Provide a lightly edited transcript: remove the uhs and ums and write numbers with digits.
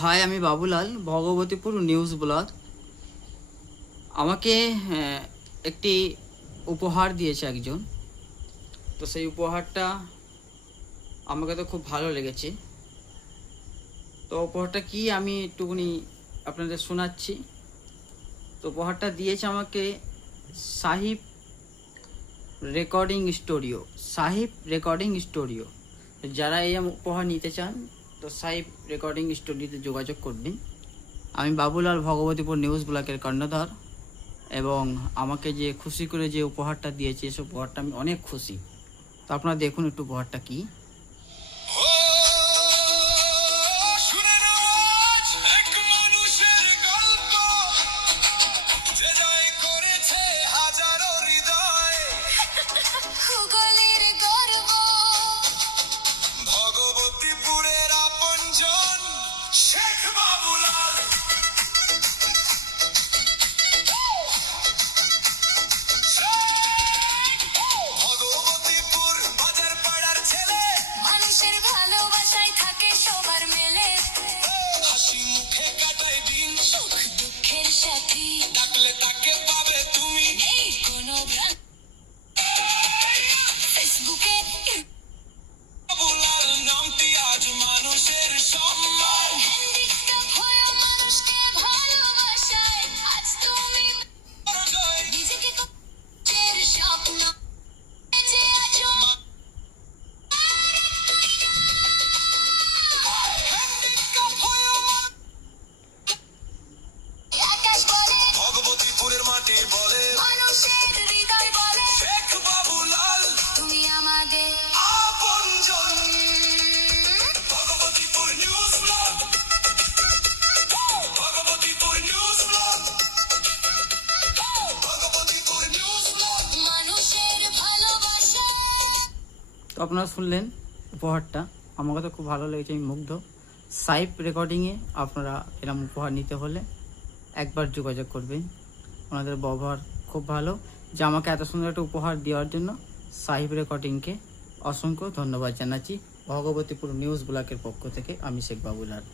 High, আমি Babulal, Bhagabatipur news blog. আমাকে একটি উপহার দিয়েছে একজন। তো সেই উপহারটা আমাকে তো খুব ভালো লেগেছে। তো উপহারটা কি আমি একটুখানি আপনাদের শোনাচ্ছি। তো উপহারটা দিয়েছে আমাকে Sahib recording studio. Sahib recording studio, যারা এই উপহার নিতে চান তো সাহিব রেকর্ডিং স্টুডিওতে যোগাযোগ করবেন। আমি বাবুলাল, ভগবতীপুর নিউজ ব্লকের কর্ণধার, এবং আমাকে যে খুশি করে যে উপহারটা দিয়েছে সে উপহারটা আমি অনেক খুশি। তো আপনারা দেখুন একটু উপহারটা কি। তো আপনারা শুনলেন উপহারটা, আমাকে তো খুব ভালো লেগেছে, আমি মুগ্ধ। সাহিব রেকর্ডিংয়ে আপনারা এরকম উপহার নিতে হলে একবার যোগাযোগ করবেন। ওনাদের ব্যবহার খুব ভালো, যে আমাকে এত সুন্দর একটা উপহার দেওয়ার জন্য সাহিব রেকর্ডিংকে অসংখ্য ধন্যবাদ জানাচ্ছি। ভগবতীপুর নিউজ ব্লকের পক্ষ থেকে আমি শেখ বাবুলাল।